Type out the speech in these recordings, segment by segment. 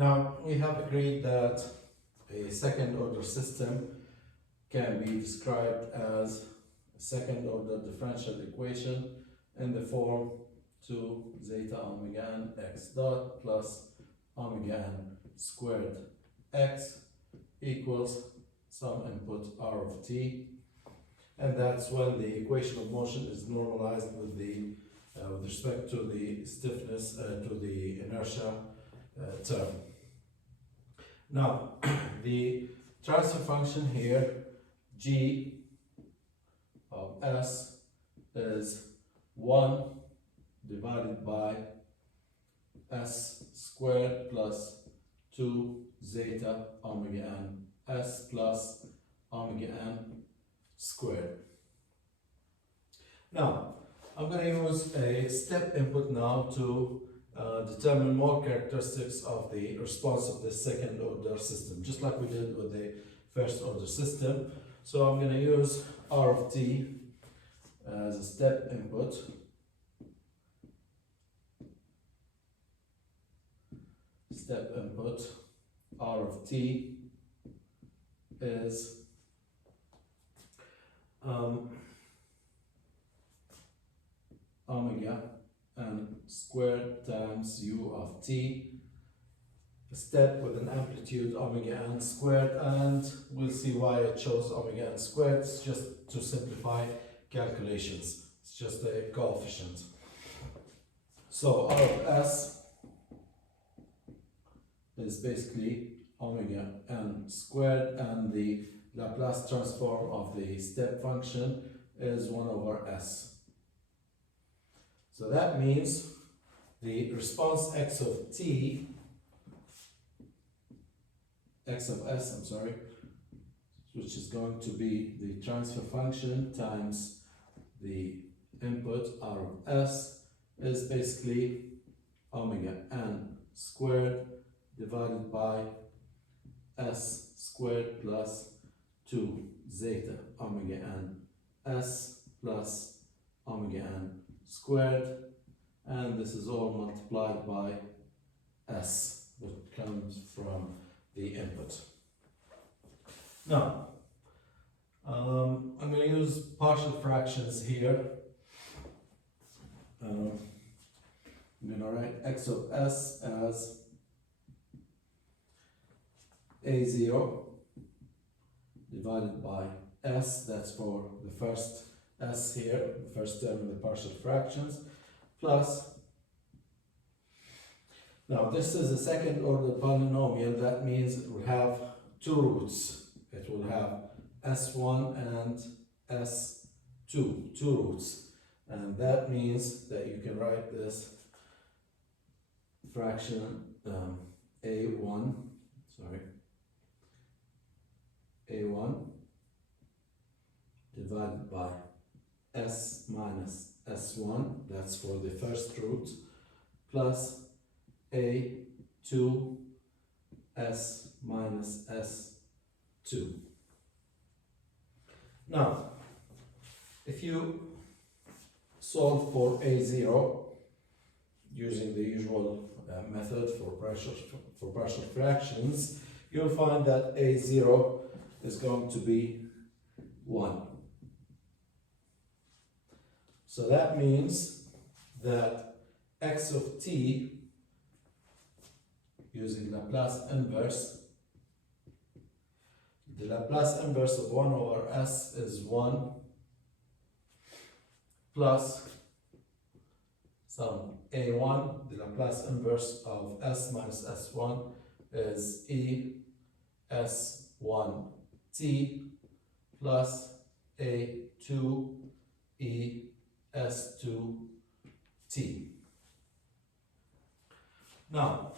Now, we have agreed that a second order system can be described as a second order differential equation in the form 2 zeta omega n x dot plus omega n squared x equals some input r of t, and that's when the equation of motion is normalized with the with respect to the stiffness to the inertia term. Now, the transfer function here, g of s, is 1 divided by s squared plus 2 zeta omega n s plus omega n squared. Now, I'm going to use a step input now to determine more characteristics of the response of the second order system, just like we did with the first order system. So I'm going to use r of t as a step input. Step input r of t is omega n squared times u of t, a step with an amplitude omega n squared, and we'll see why I chose omega n squared. It's just to simplify calculations. It's just a coefficient. So r of s is basically omega n squared, and the Laplace transform of the step function is 1 over s. So that means the response x of t, x of s, I'm sorry, which is going to be the transfer function times the input r of s, is basically omega n squared divided by s squared plus 2 zeta omega n s plus omega n squared, and this is all multiplied by s that comes from the input. Now, I'm going to use partial fractions here. I'm going to write x of s as a0 divided by s, that's for the first s here, the first term in the partial fractions, plus, now this is a second order polynomial. That means it will have two roots. It will have s1 and s2, two roots, and that means that you can write this fraction a1 divided by s minus s1, that's for the first root, plus a2 s minus s2. Now, if you solve for a0 using the usual method for partial fractions, you'll find that a0 is going to be 1. So that means that x of t, using Laplace inverse, the Laplace inverse of 1 over s is 1 plus some a1, the Laplace inverse of s minus s1 is e s1t plus a2 e s2t. Now,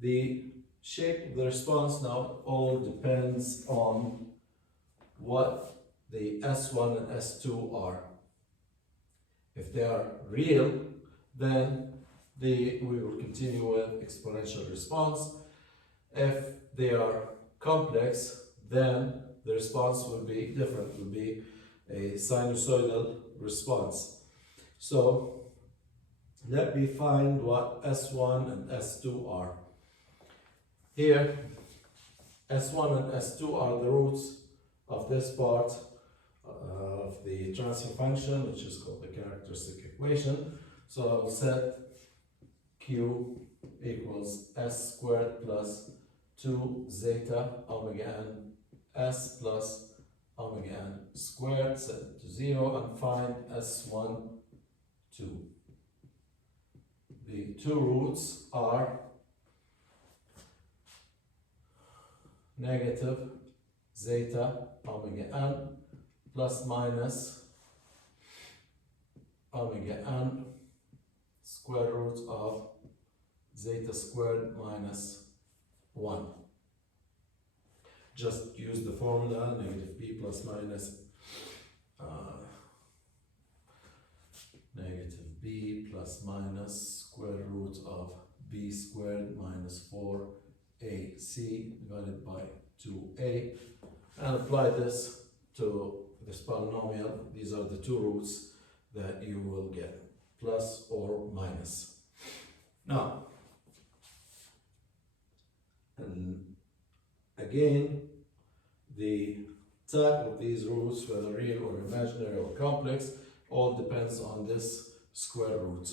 the shape of the response now all depends on what the s1 and s2 are. If they are real, then we will continue with exponential response. If they are complex, then the response will be different, will be a sinusoidal response. So let me find what S1 and S2 are. Here, S1 and S2 are the roots of this part of the transfer function, which is called the characteristic equation. So I will set Q equals S squared plus 2 zeta omega n S plus omega n squared, set it to 0, and find S1, 2. The two roots are negative zeta omega n plus minus omega n square root of zeta squared minus 1. Just use the formula, negative b plus minus negative b plus minus square root of b squared minus 4ac divided by 2a, and apply this to this polynomial. These are the two roots that you will get, plus or minus. Now, and again, the type of these roots, whether real or imaginary or complex, all depends on this square root.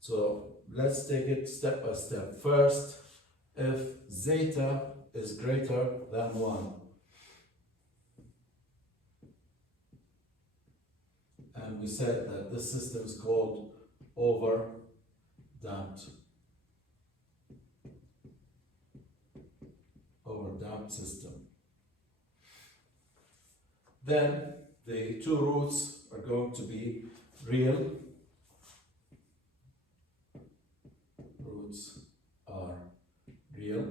So let's take it step by step. First, if zeta is greater than 1, and we said that this system is called overdamped system, then the two roots are going to be real. Roots are real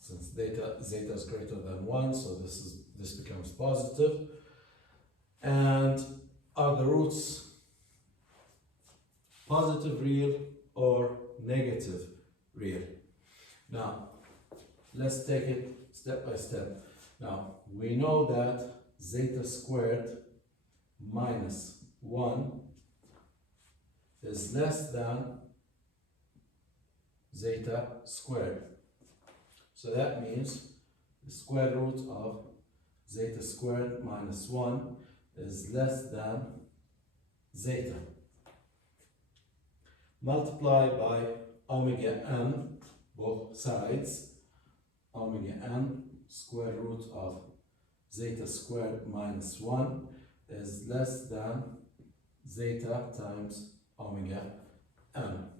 since zeta is greater than 1, so this becomes positive. And are the roots positive real or negative real? Now, let's take it step by step. Now, we know that zeta squared minus 1 is less than zeta squared. So that means the square root of zeta squared minus 1 is less than zeta. Multiply by omega n, both sides. Omega n square root of zeta squared minus 1 is less than zeta times omega n.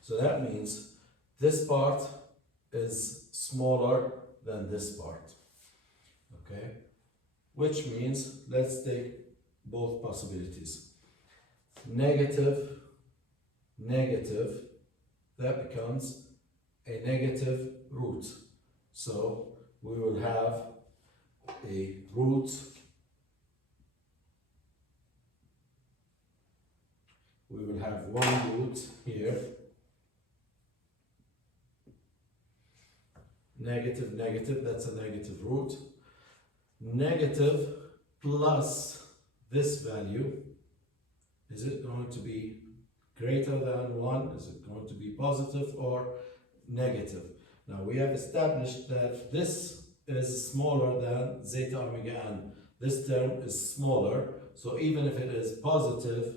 So that means this part is smaller than this part, okay? Which means, let's take both possibilities. Negative, negative, that becomes a negative root. So we will have a root one root here, negative, negative, that's a negative root. Negative plus this value, is it going to be greater than 1? Is it going to be positive or negative? Now we have established that this is smaller than zeta omega n. This term is smaller, so even if it is positive,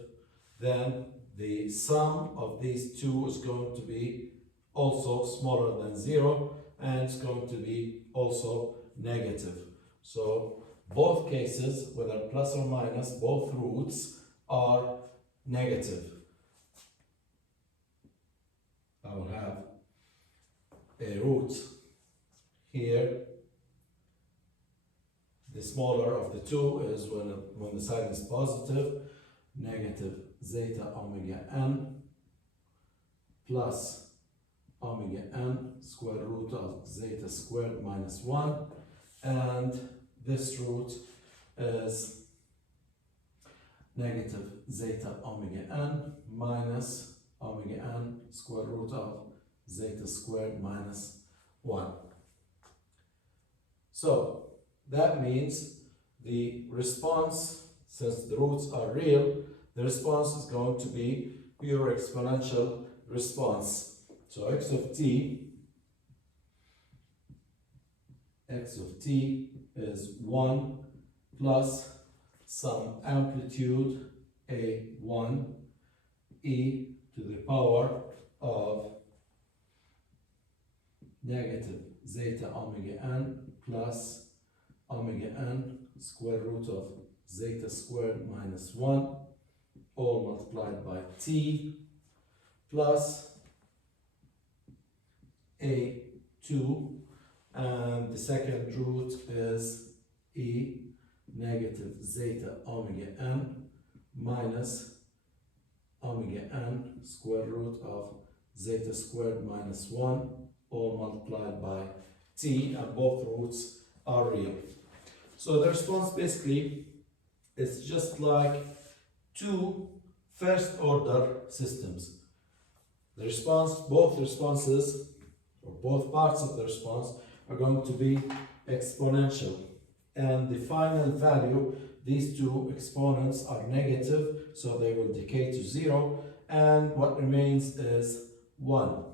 then the sum of these two is going to be also smaller than 0, and it's going to be also negative. So both cases, whether plus or minus, both roots are negative. I will have a root here. The smaller of the two is when the sign is positive, negative zeta omega n plus omega n square root of zeta squared minus 1, and this root is negative zeta omega n minus omega n square root of zeta squared minus 1. So that means the response, since the roots are real, the response is going to be pure exponential response. So x of t is 1 plus some amplitude a1 e to the power of negative zeta omega n plus omega n square root of zeta squared minus 1 all multiplied by t plus a2, and the second root is e negative zeta omega n minus omega n square root of zeta squared minus 1 all multiplied by t, and both roots are real. So the response basically is just like two first order systems. The response, both responses, or both parts of the response, are going to be exponential, and the final value, these two exponents are negative, so they will decay to 0, and what remains is 1.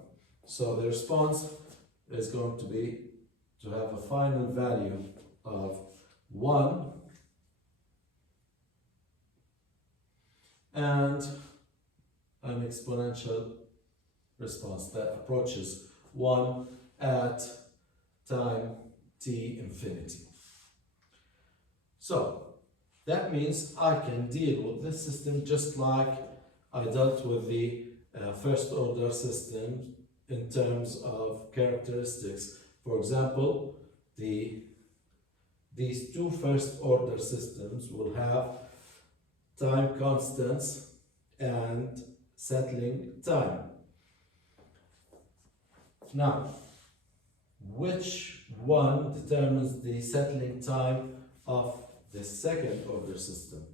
So the response is going to be to have a final value of 1 and an exponential response that approaches 1 at time t infinity. So that means I can deal with this system just like I dealt with the first order system in terms of characteristics. For example, these two first order systems will have time constants and settling time. Now, which one determines the settling time of the second order system?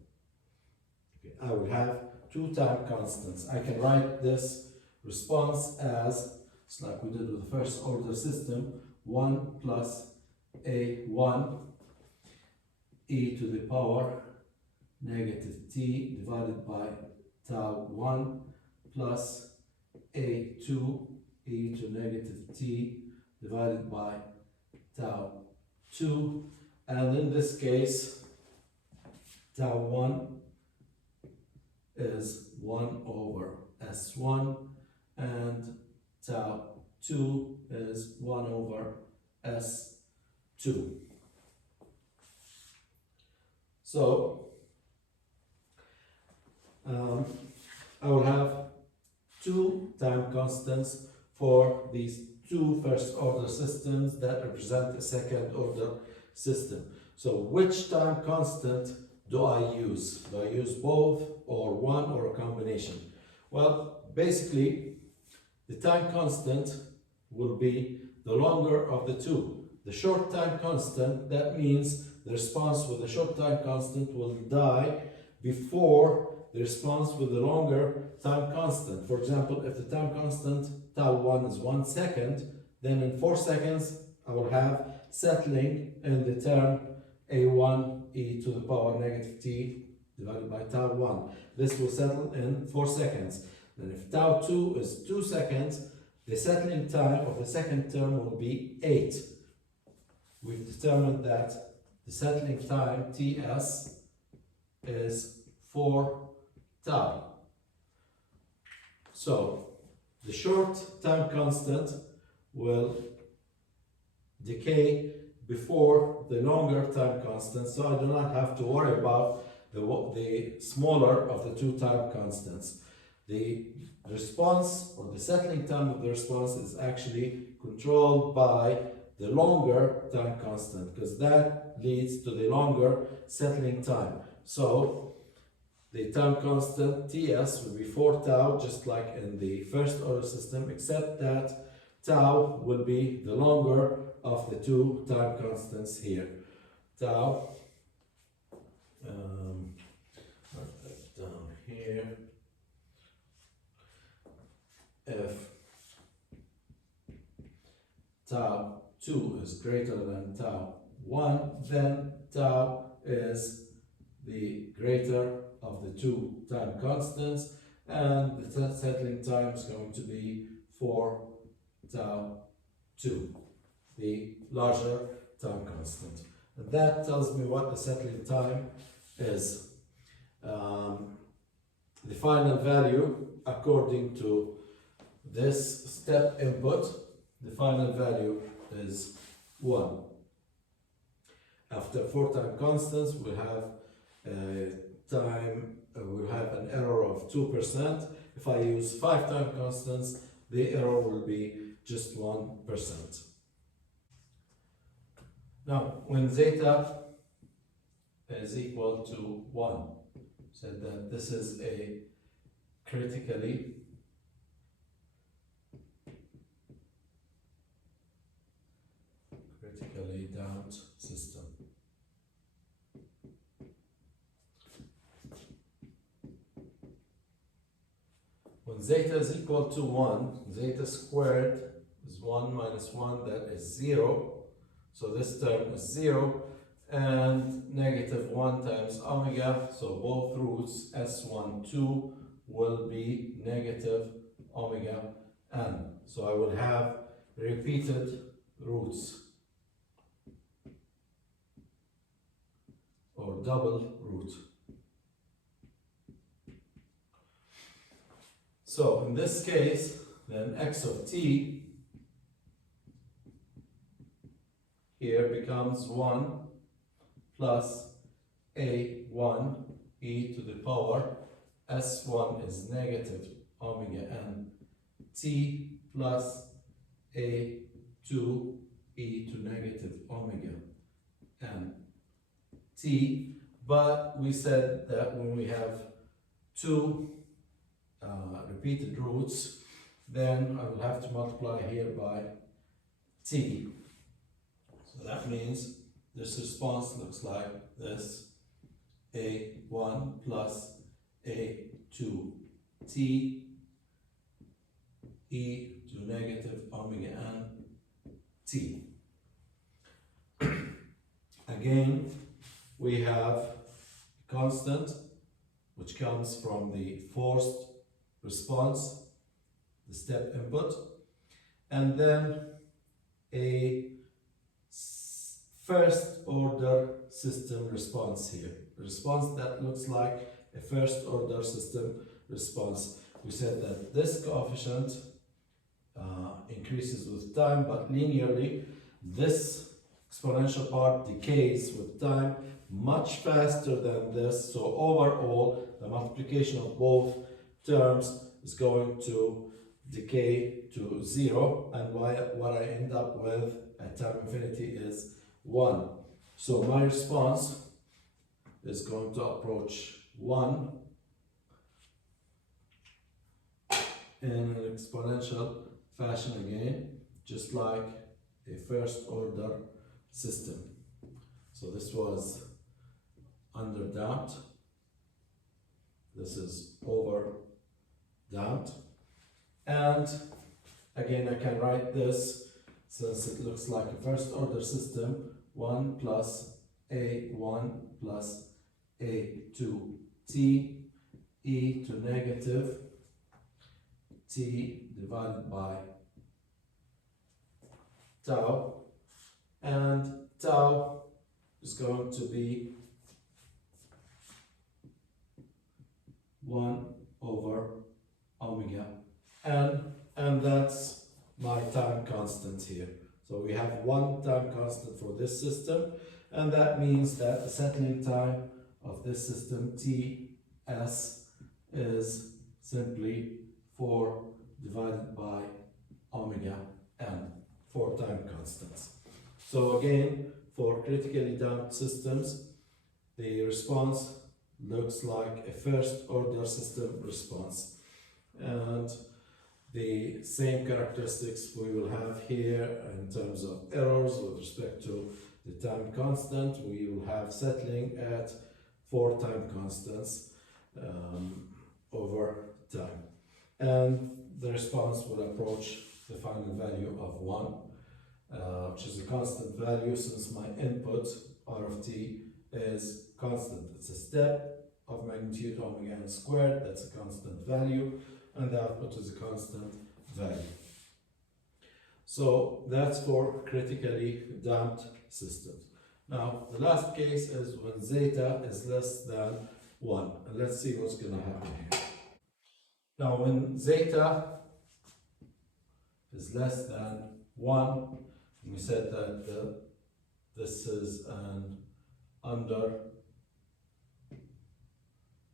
Okay, I will have two time constants. I can write this response as, it's like we did with the first order system, 1 plus a1 e to the power negative t divided by tau 1 plus a2 e to negative t divided by tau 2, and in this case tau 1 is 1 over s1 and tau 2 is 1 over s2. So I will have two time constants for these two first order systems that represent a second order system. So which time constant do I use? Do I use both, or one, or a combination? Well, basically the time constant will be the longer of the two. The short time constant, that means the response with the short time constant will die before the response with the longer time constant. For example, if the time constant tau 1 is 1 second, then in 4 seconds I will have settling in the term a1 e to the power negative t divided by tau 1. This will settle in 4 seconds. Then if tau 2 is 2 seconds, the settling time of the second term will be 8. We've determined that the settling time ts is 4 tau. So the short time constant will decay before the longer time constant, so I do not have to worry about the smaller of the two time constants. The response, or the settling time of the response, is actually controlled by the longer time constant, because that leads to the longer settling time. So the time constant Ts will be 4 tau, just like in the first order system, except that tau will be the longer of the two time constants here. Tau, write that down here. If tau 2 is greater than tau 1, then tau is the greater of the two time constants, and the settling time is going to be 4 tau 2, the larger time constant. And that tells me what the settling time is. The final value, according to this step input, the final value is 1. After 4 time constants, we have we'll have an error of 2%. If I use 5 time constants, the error will be just 1%. Now, when zeta is equal to 1, said that this is a critically damped system. When zeta is equal to 1, zeta squared is 1 minus 1, that is 0. So this term is 0, and negative 1 times omega, so both roots S12 will be negative omega n. So I will have repeated roots, or double root. So in this case, then x of t here becomes 1 plus a1 e to the power s1 is negative omega n t plus a2 e to negative omega n t. But we said that when we have two repeated roots, then I will have to multiply here by t. So that means this response looks like this: a1 plus a2 t e to negative omega n t. Again, we have constant which comes from the forced response, the step input, and then a first order system response here. A response that looks like a first order system response. We said that this coefficient increases with time, but linearly this exponential part decays with time much faster than this. So overall, the multiplication of both terms is going to decay to 0, and what I end up with at time infinity is 1. So my response is going to approach 1 in an exponential fashion again, just like a first order system. So this was under damped, this is over damped, and again I can write this, since it looks like a first order system, 1 plus a1 plus a2 t e to negative t divided by tau, and tau is going to be 1 over omega n, and that's my time constant here. So we have one time constant for this system, and that means that the settling time of this system Ts is simply 4 divided by omega n, 4 time constants. So again, for critically damped systems, the response looks like a first order system response, and the same characteristics we will have here in terms of errors with respect to the time constant. We will have settling at 4 time constants over time, and the response will approach the final value of 1, which is a constant value since my input R of t is constant. It's a step, of magnitude omega n squared, that's a constant value, and the output is a constant value. So that's for critically damped systems. Now, the last case is when zeta is less than 1. And let's see what's going to happen here. Now, when zeta is less than 1, we said that this is an under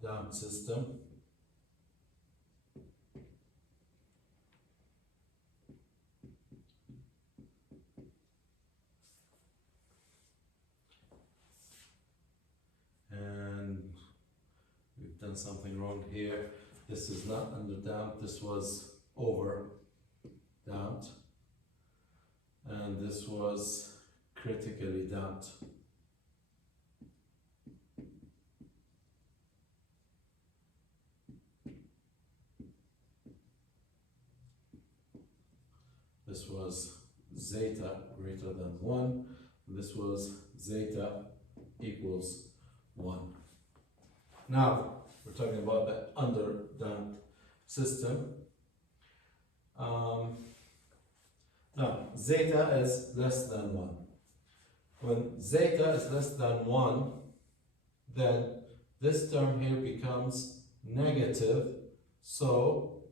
damped system. And we've done something wrong here. This is not under damped, this was over damped. And this was critically damped. This was zeta greater than 1. This was zeta equals 1. Now, we're talking about the under damped system. Now, zeta is less than 1. When zeta is less than 1, then this term here becomes negative, so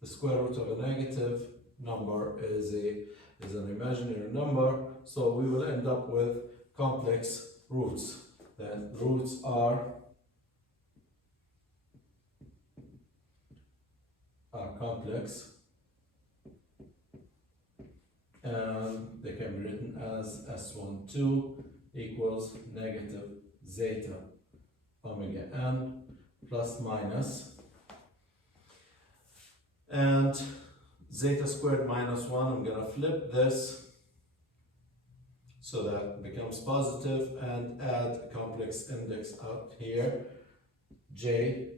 the square root of a negative number is an imaginary number, so we will end up with complex roots. Then roots are complex, and they can be written as S12 equals negative zeta omega n plus minus, and zeta squared minus 1, I'm going to flip this so that it becomes positive and add a complex index out here, j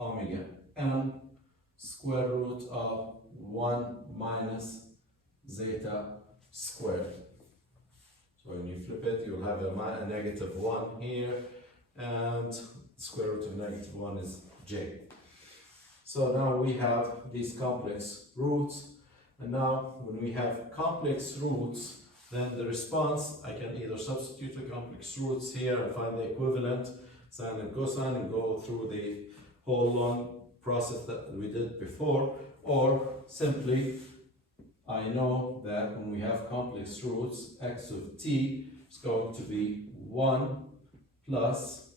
omega n square root of 1 minus zeta squared. So when you flip it, you'll have a negative 1 here, and square root of negative 1 is j. So now we have these complex roots, and now when we have complex roots, then the response, I can either substitute the complex roots here and find the equivalent sine and cosine and go through the whole long process that we did before, or simply I know that when we have complex roots, x of t is going to be 1 plus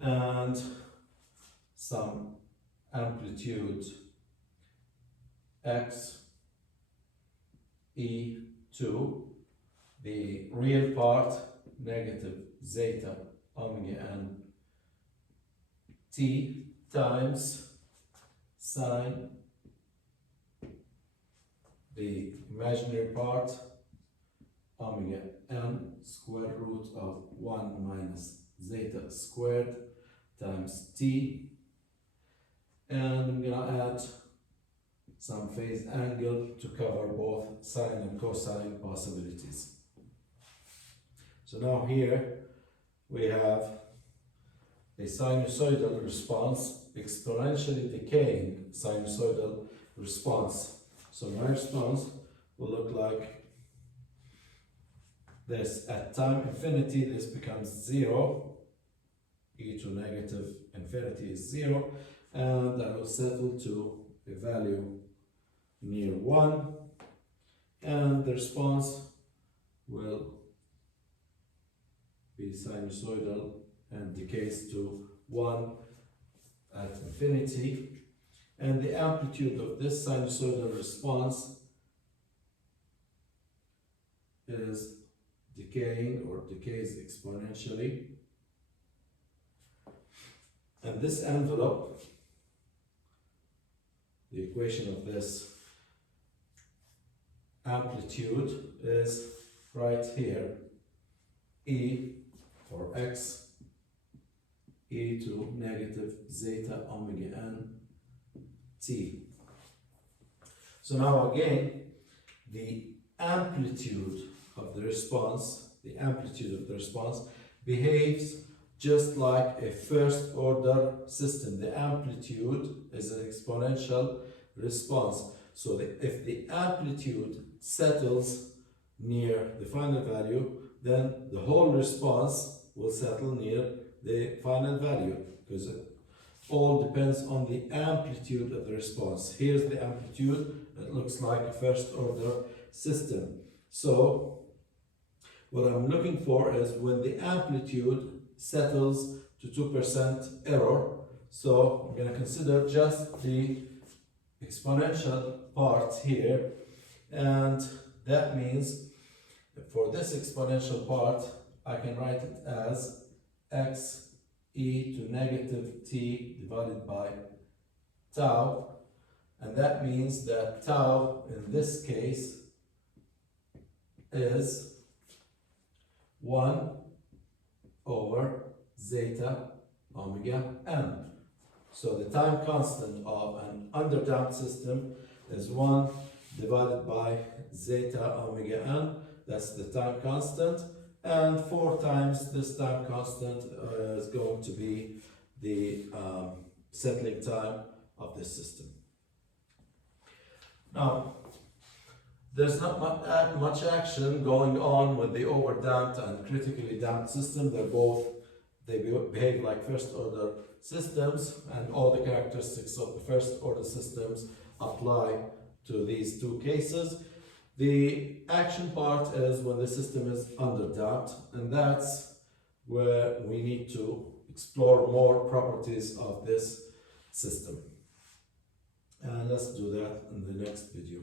and some amplitude x e to the real part negative zeta omega n t times sine the imaginary part omega n square root of 1 minus zeta squared times t, and I'm going to add some phase angle to cover both sine and cosine possibilities. So now here we have a sinusoidal response, exponentially decaying sinusoidal response. So my response will look like this. At time infinity, this becomes 0, e to negative infinity is 0, and I will settle to a value near 1, and the response will be sinusoidal and decays to 1 at infinity, and the amplitude of this sinusoidal response is decaying or decays exponentially, and this envelope, the equation of this amplitude is right here, e for x, e to negative zeta omega n t. So now again, the amplitude of the response behaves just like a first order system. The amplitude is an exponential response. So if the amplitude settles near the final value, then the whole response will settle near the final value, because it all depends on the amplitude of the response. Here's the amplitude. It looks like a first order system. So what I'm looking for is when the amplitude settles to 2% error. So I'm going to consider just the exponential parts here, and that means for this exponential part I can write it as x e to negative t divided by tau, and that means that tau in this case is 1 over zeta omega n. So the time constant of an underdamped system is 1 divided by zeta omega n. That's the time constant. And 4 times this time constant is going to be the settling time of this system. Now, there's not much action going on with the overdamped and critically damped system. They behave like first order systems, and all the characteristics of the first order systems apply to these two cases. The action part is when the system is underdamped, and that's where we need to explore more properties of this system. And let's do that in the next video.